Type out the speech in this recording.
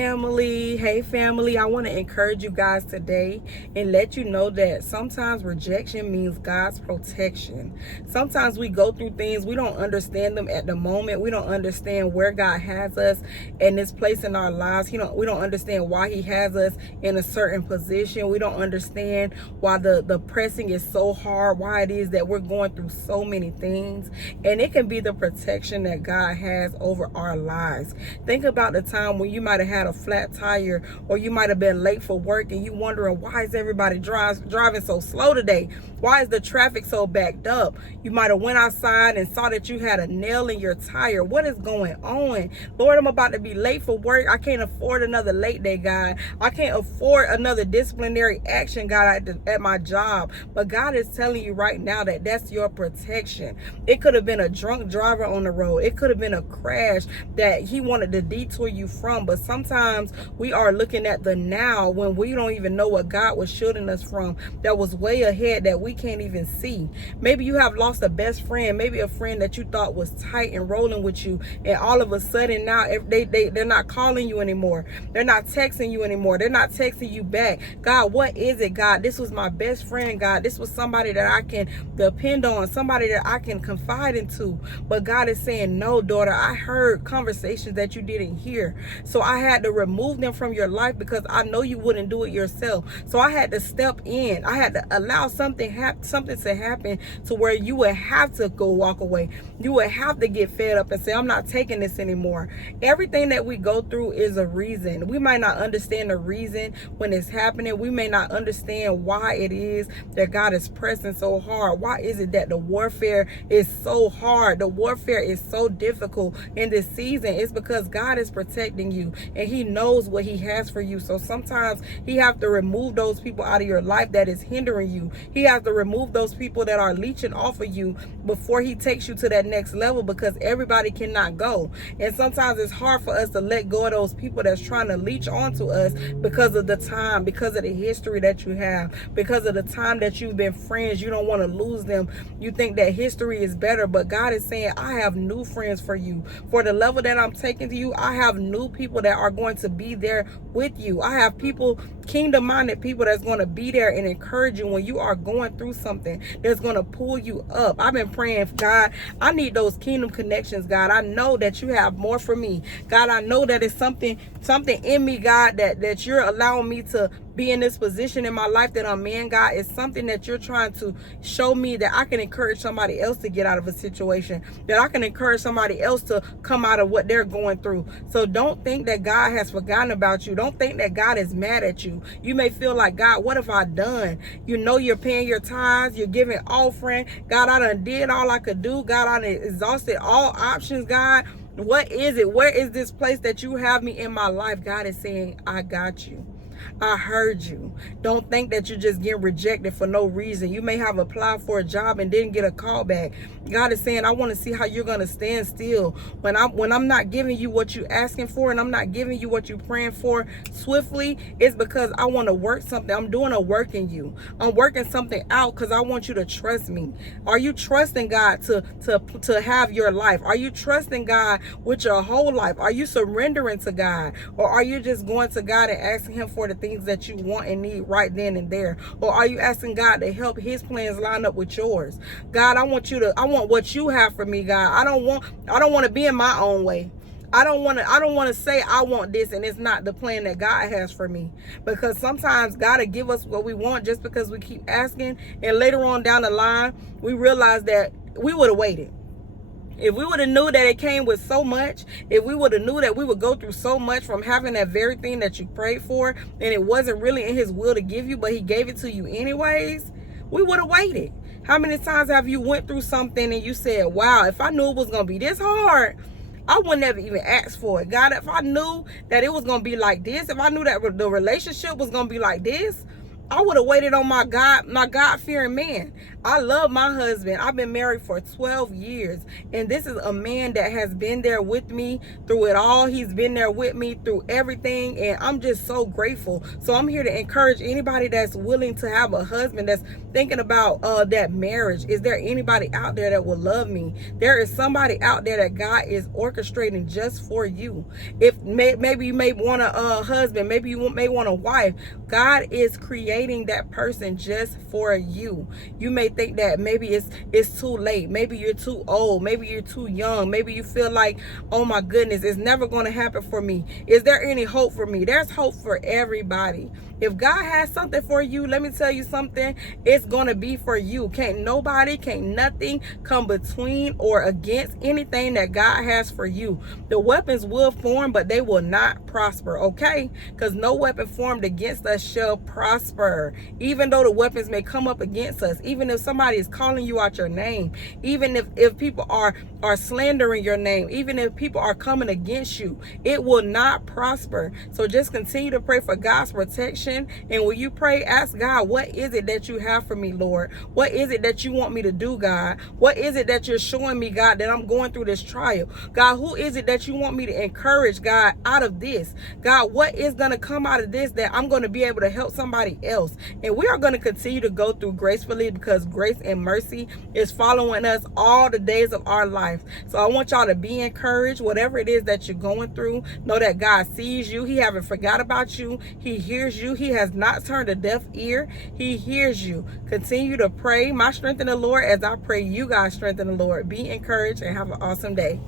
Family, hey family, I want to encourage you guys today and let you know that sometimes rejection means God's protection. Sometimes we go through things, we don't understand them at the moment. We don't understand where God has us in this place in our lives. We don't understand why he has us in a certain position. We don't understand why the pressing is so hard, why it is that we're going through so many things. And it can be the protection that God has over our lives. Think about the time when you might have had a flat tire, or you might have been late for work and you wondering, why is everybody driving so slow today? Why is the traffic so backed up? You might have went outside and saw that you had a nail in your tire. What is going on? Lord, I'm about to be late for work. I can't afford another late day, God. I can't afford another disciplinary action, God, at my job. But God is telling you right now that that's your protection. It could have been a drunk driver on the road. It could have been a crash that he wanted to detour you from. But sometimes we are looking at the now when we don't even know what God was shielding us from that was way ahead that we can't even see. Maybe you have lost a best friend, maybe a friend that you thought was tight and rolling with you, and all of a sudden now they're not calling you anymore. They're not texting you anymore. They're not texting you back. God, what is it, God? This was my best friend, God. This was somebody that I can depend on, somebody that I can confide into. But God is saying, no, daughter, I heard conversations that you didn't hear. So I had to remove them from your life because I know you wouldn't do it yourself. So I had to step in. I had to allow something to happen to where you would have to go walk away. You would have to get fed up and say, I'm not taking this anymore. Everything that we go through is a reason. We might not understand the reason when it's happening. We may not understand why it is that God is pressing so hard. Why is it that the warfare is so hard? The warfare is so difficult in this season. It's because God is protecting you and he knows what he has for you. So sometimes he has to remove those people out of your life that is hindering you. He has to remove those people that are leeching off of you before he takes you to that next level, because everybody cannot go. And sometimes it's hard for us to let go of those people that's trying to leech onto us because of the time, because of the history that you have, because of the time that you've been friends. You don't want to lose them. You think that history is better, but God is saying, I have new friends for you. For the level that I'm taking to you, I have new people that are going to be there with you. I have people, kingdom-minded people, that's going to be there and encourage you when you are going through something, that's going to pull you up. I've been praying, God, I need those kingdom connections, God. I know that you have more for me. God, I know that it's something in me, God, that you're allowing me to be in this position in my life that I'm in, God. It's something that you're trying to show me, that I can encourage somebody else to get out of a situation, that I can encourage somebody else to come out of what they're going through. So don't think that God has forgotten about you. Don't think that God is mad at you. You may feel like, God, what have I done? You know you're paying your tithes, you're giving offering. God, I done did all I could do. God, I done exhausted all options, God. What is it? Where is this place that you have me in my life? God is saying, I got you. I heard you. Don't think that you're just getting rejected for no reason. You may have applied for a job and didn't get a call back. God is saying, I want to see how you're going to stand still when I'm not giving you what you're asking for, and I'm not giving you what you're praying for swiftly. It's because I want to work something. I'm doing a work in you. I'm working something out because I want you to trust me. Are you trusting God to have your life? Are you trusting God with your whole life? Are you surrendering to God? Or are you just going to God and asking him for the things that you want and need right then and there? Or are you asking God to help his plans line up with yours? God, I want what you have for me, God. I don't want to be in my own way. I don't want to say I want this and it's not the plan that God has for me. Because sometimes God will give us what we want just because we keep asking, and later on down the line we realize that we would have waited. If we would have knew that it came with so much, if we would have knew that we would go through so much from having that very thing that you prayed for, and it wasn't really in his will to give you, but he gave it to you anyways, we would have waited. How many times have you went through something and you said, wow, if I knew it was going to be this hard, I wouldn't have even asked for it. God, if I knew that it was going to be like this, if I knew that the relationship was going to be like this, I would have waited on my God-fearing man. I love my husband. I've been married for 12 years. And this is a man that has been there with me through it all. He's been there with me through everything. And I'm just so grateful. So I'm here to encourage anybody that's willing to have a husband, that's thinking about that marriage. Is there anybody out there that will love me? There is somebody out there that God is orchestrating just for you. If maybe you may want a husband, maybe you may want a wife. God is creating that person just for you. You may think that maybe it's too late. Maybe you're too old. Maybe you're too young. Maybe you feel like, oh my goodness, it's never going to happen for me. Is there any hope for me? There's hope for everybody. If God has something for you, let me tell you something, it's going to be for you. Can't nothing come between or against anything that God has for you. The weapons will form, but they will not prosper, okay? Because no weapon formed against us shall prosper. Even though the weapons may come up against us, even if somebody is calling you out your name, even if people are slandering your name, even if people are coming against you, it will not prosper. So just continue to pray for God's protection. And when you pray, ask God, what is it that you have for me, Lord? What is it that you want me to do, God? What is it that you're showing me, God, that I'm going through this trial? God, who is it that you want me to encourage, God, out of this? God, what is going to come out of this that I'm going to be able to help somebody else? And we are going to continue to go through gracefully, because grace and mercy is following us all the days of our life. So I want y'all to be encouraged. Whatever it is that you're going through, know that God sees you. He haven't forgot about you. He hears you. He has not turned a deaf ear. He hears you. Continue to pray. My strength in the Lord as I pray you guys strength in the Lord. Be encouraged and have an awesome day.